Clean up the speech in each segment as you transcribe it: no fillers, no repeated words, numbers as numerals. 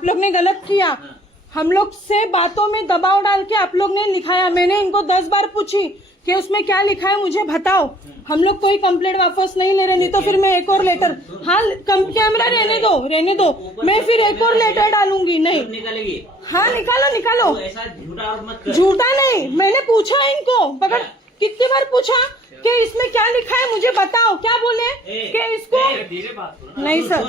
आप लोग ने गलत किया। हम लोग से बातों में दबाव डाल के आप लोग ने लिखाया। मैंने इनको 10 बार पूछी कि उसमें क्या लिखा है मुझे बताओ। हम लोग कोई कंप्लेंट वापस नहीं ले रहे, नहीं तो फिर मैं एक और लेटर, हाँ कैमरा रहने दो, मैं फिर एक और लेटर डालूंगी। नहीं निकालेगी? हाँ निकालो। ऐसा झूठा आरोप मत कर। झूठा नहीं, मैंने पूछा इनको पकड़, कितनी बार पूछा कि इसमें क्या लिखा है मुझे बताओ। क्या बोले कि इसको नहीं सर,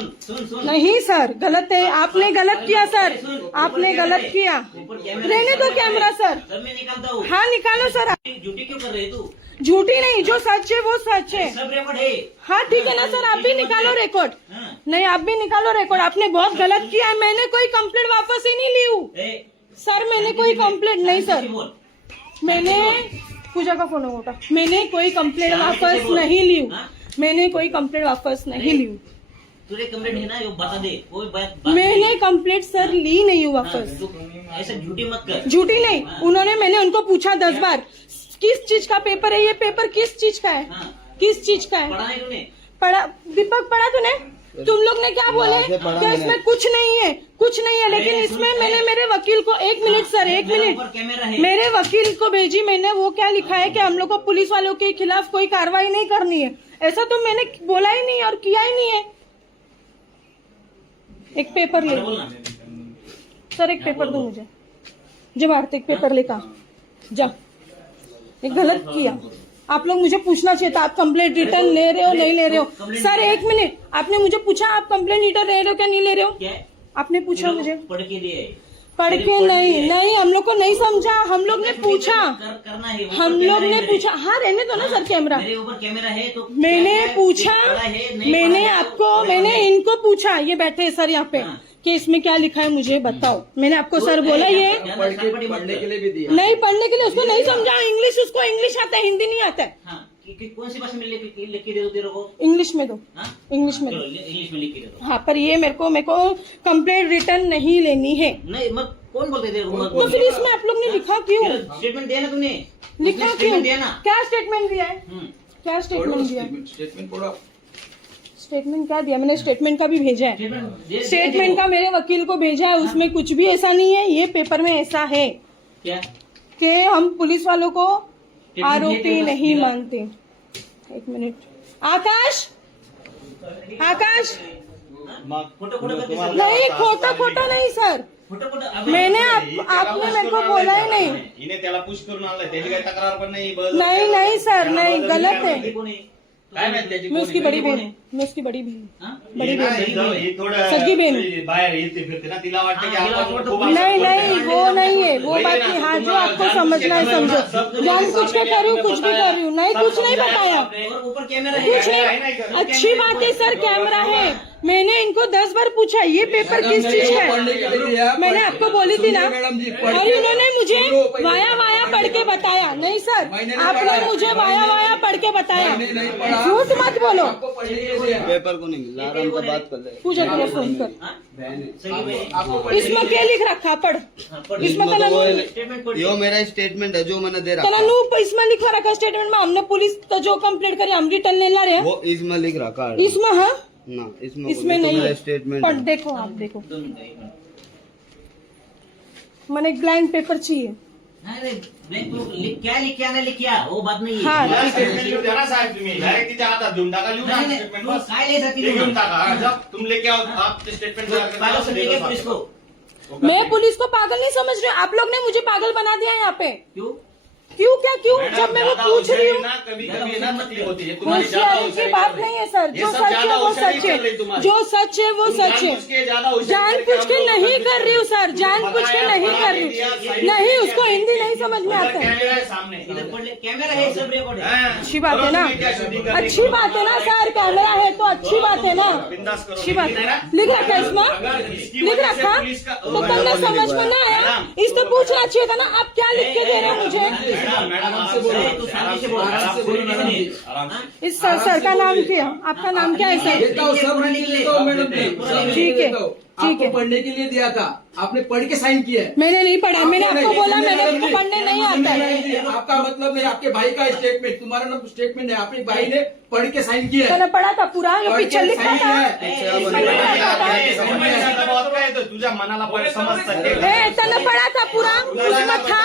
नहीं सर गलत है, आपने गलत किया सर, आपने गलत किया। रहने दो कैमरा सर। मैं निकालता हूँ। हाँ निकालो सर। झूठी क्यों कर रही है तू? झूठी नहीं, जो सच है वो सच है। सब रिकॉर्ड है। हाँ ठीक है ना सर, आप भी निकालो रिकॉर्ड। नहीं आप भी निकालो रिकॉर्ड। आपने बहुत गलत किया है। मैंने कोई कंप्लेंट वापस ही नहीं ली हूँ सर, मैंने कोई कंप्लेंट नहीं सर, मैंने पूजा का फोन होगा, मैंने कोई कंप्लेंट वापस नहीं ली हूँ, मैंने कोई कंप्लेंट वापस नहीं ली हूँ। तुझे कंप्लेंट है ना, ये बता दे कोई बात। मैंने कंप्लेंट सर ली नहीं हूँ वापस। ऐसा झूठी मत कर। झूठी नहीं, उन्होंने, मैंने उनको पूछा 10 बार किस चीज का पेपर है, ये पेपर किस चीज का है, किस चीज का है। पढ़ा है तूने? पढ़ा दीपक, पढ़ा तूने? तुम लोग ने क्या बोले कि इसमें कुछ नहीं है, कुछ नहीं है, लेकिन इसमें मैंने मेरे वकील को, 1 मिनट सर 1 मिनट, मेरे वकील को भेजी मैंने, वो क्या लिखा है कि हम लोग को पुलिस वालों के खिलाफ कोई कार्रवाई नहीं करनी है। ऐसा तो मैंने बोला ही नहीं और किया ही नहीं है। एक पेपर ले सर, एक पेपर दो मुझे, जब आरती एक पेपर लेकर जा। ये गलत किया, आप लोग मुझे पूछना चाहिए था आप कंप्लेंट रिटर्न ले रहे हो नहीं ले रहे हो। सर 1 मिनट, आपने मुझे पूछा आप कंप्लेंट रिटर्न ले रहे हो क्या नहीं ले रहे हो? आपने पूछा मुझे? पढ़ के लिए? पढ़ के नहीं, हम लोग को नहीं समझा, हम लोग ने पूछा, करना है, हम लोग ने पूछा। हाँ रहने दो ना सर कैमरा। मेरे ऊपर कैमरा है तो मैंने पूछा, मैंने आपको, मैंने इनको पूछा, ये बैठे हैं सर यहाँ पे, कि इसमें क्या लिखा है मुझे बताओ। मैंने आपको सर बोला ये पढ़ने के लिए भी दिया नहीं, पढ़ने के लिए उसको नहीं समझा। इंग्लिश, उसको इंग्लिश आता है, हिंदी नहीं आता है। कौन सी भाषा में लिख के दे दो तेरे को? इंग्लिश में दो, इंग्लिश में दो, इंग्लिश में लिख के दे दो। हाँ पर ये मेरे को कंप्लेंट रिटर्न नहीं लेनी है। नहीं मत, कौन बोलते थे? तो फिर इसमें आप लोग ने लिखा क्यों? स्टेटमेंट दिया ना तूने, लिखा क्यों? दिया ना? क्या स्टेटमेंट दिया है? क्या स्टेटमेंट दिया? स्टेटमेंट क्या दिया मैंने? स्टेटमेंट का भी भेजा है, स्टेटमेंट का मेरे वकील को भेजा है, उसमें कुछ भी ऐसा नहीं है। ये पेपर में ऐसा है क्या कि हम पुलिस वालों को आरोपी नहीं मानते। 1 मिनट, आकाश, आकाश नहीं, खोटा नहीं सर, मैंने आपने मेरे को बोला ही नहीं। नहीं सर, नहीं गलत है। मैं उसकी बड़ी बहन, मैं उसकी बड़ी बहन, बड़ी बहन, सगी बहन। नहीं वो नहीं है, वो बात नहीं। हाँ जो आपको समझना है समझो, जान कुछ के कर रही हूँ, कुछ भी कर रही हूँ, नहीं कुछ नहीं बताया, कुछ नहीं। अच्छी बात है सर, कैमरा है। मैंने इनको 10 बार पूछा ये पेपर किस चीज का है, मैंने आपको बोली थी ना, और इन्होंने मुझे वाया पढ़ के बताया। नहीं सर, आपने मुझे वाया पढ़ के बताया, झूठ मत बोलो। पेपर को नहीं मिला, आराम से बात कर ले। पूजा को फोन कर, इसमें क्या लिख रखा पढ़, इसमें यो मेरा स्टेटमेंट है जो मैंने दे रखा, इसमें लिखा रखा स्टेटमेंट में, हमने पुलिस तो जो कंप्लेंट करी हम रिटर्न ले ला रहे हैं, वो इसमें लिख रखा। इसमें हाँ ना, इसमें नहीं स्टेटमेंट। पर देखो, आप देखो, मैंने एक ब्लैंक पेपर चाहिए। अरे क्या लिखिया वो बात नहीं है। हाँ तुम लेके आओ आप स्टेटमेंट पुलिस को। मैं पुलिस को पागल नहीं समझ रही हूँ, आप लोग ने मुझे पागल बना दिया है यहाँ पे। क्यों जब मैं वो पूछ रही हूँ, कभी ना तकलीफ होती है। होशियारी की बात नहीं है सर, जो सच है वो सच है, जो सच है वो सच है। जान पूछ के नहीं कर रही हूँ सर, जान पूछ के नहीं कर रही हूँ। नहीं, उसको हिंदी नहीं समझ में आता है। कैमरा है, सब रिकॉर्ड है। अच्छी बात है ना, अच्छी बात है ना सर, कैमरा है तो अच्छी बात है ना, अच्छी बात है। लिख रखा इसमें, लिख रखा तो तुमने समझ में ना आया, इस तो पूछना चाहिए था ना, आप क्या लिख के दे रहे हैं मुझे? इस सर का नाम क्या, आपका नाम क्या है सर? सब ठीक है। ठीक है। आपको पढ़ने के लिए दिया था, आपने पढ़ के साइन किया है। मैंने नहीं पढ़ा, मैंने आपको आपको नहीं, बोला सुनिए मैंने मैडम आपको जी, पढ़ने नहीं सुनिए आता है। मैडम जी, आपका मतलब नहीं, आपके भाई का स्टेटमेंट, तुम्हारा ना स्टेटमेंट है, आपके भाई ने पढ़ के साइन किया है। मैंने पढ़ा था पूरा, पढ़ के पिक्चर लिखा साइन था। किया है। इसमें लिखा था। समजण्याचा दबाव काय तो तुझ्या मनाला पण समज सकेल त्यानं पढ़ा था पूरा, उसमें था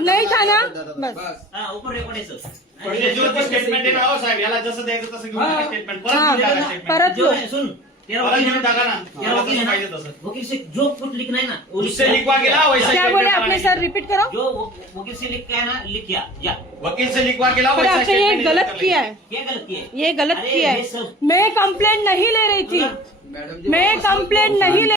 नहीं था ना बस। बस हाँ ऊपर रेकॉर्ड आहे सर म्हणजे जो स्टेटमेंट आहे ना हो साहेब याला जसं द्यायचं तसं घेऊन टाका स्टेटमेंट परत हाँ, घेऊन टाका स्टेटमेंट परत जो लो। है सुन तेरा परत वकील घेऊन टाका ना तेरा मला वकील जसं है पाहिजे ना तसं वकील से जो कुछ लिखना है ना वो उससे लिखवा गेला वैसा क्या बोले आपने सर, रिपीट करो। जो वकील से लिख के है ना लिख किया जा वकील से लिखवा गेला पर वैसा आपने ये statement गलत लिखा किया है, क्या गलत किया है ये गलत अरे किया ये है। सब मैं कंप्लेंट नहीं ले रही थी, मैडम जी, मैं वापस कंप्लेंट नहीं ले